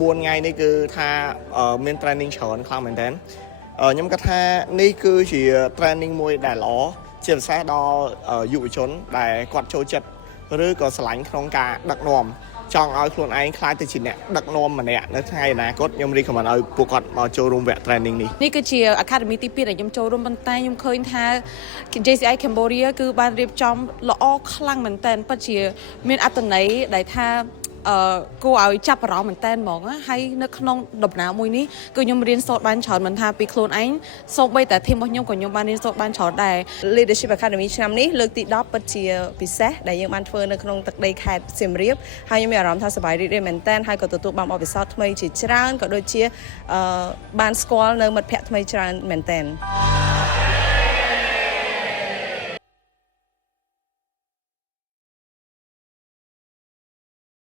บวนไงนี่คือท่าเมนเทรนนิ่งเฉินคลางเหมือนกันยังกระท่านี่คือchỉเทรนนิ่งมวยได้ล้อเชื่อมแท้ดออยู่ชนได้กอดโชว์จัดหรือก็สลายโครงการดักนอมจองเอาคนไอ้คล้ายแต่ชิ้นเนี่ยดักนอมมันเนี่ยนั่นไงนะก็ยังรีคอมมันเอาปุกกอดมาโชว์รูมแวะเทรนนิ่งนี่คือเชียร์ Academy ที่ปีไหนยังโชว์รูมบางแต่ยังเคยท่า JCI Cambodia คือบานเรียบจอมละอ้อคลั่งเหมือนแต่ปัจเจียมีอัตไหนได้ท่ากูเอาจับเราเหมือนแต่บอกว่าให้นักน้องดบหนามวยนี้ก็ยมเรียนโซดบ้านชอดเหมือนท่าปีโคลนไอ้โซดไปแต่ทีมบอลยมก่อนยมบ้านเรียนโซดบ้านชอดได้ Leadership Academy ឆ្នាំនេះលើកទី10ពិតជាពិសេសដែលយើងបានធ្វើនៅក្នុងទឹកដីខេត្តសៀមរាបហើយខ្ញុំមានអារម្មណ៍ថាសប្បាយរីករាយមែនទែនហើយក៏ទទួលបានបទពិសោធន៍ថ្មីជាច្រើនក៏ដូចជាបានស្គាល់នៅមិត្តភ័ក្តិថ្មីច្រើនមែនទែន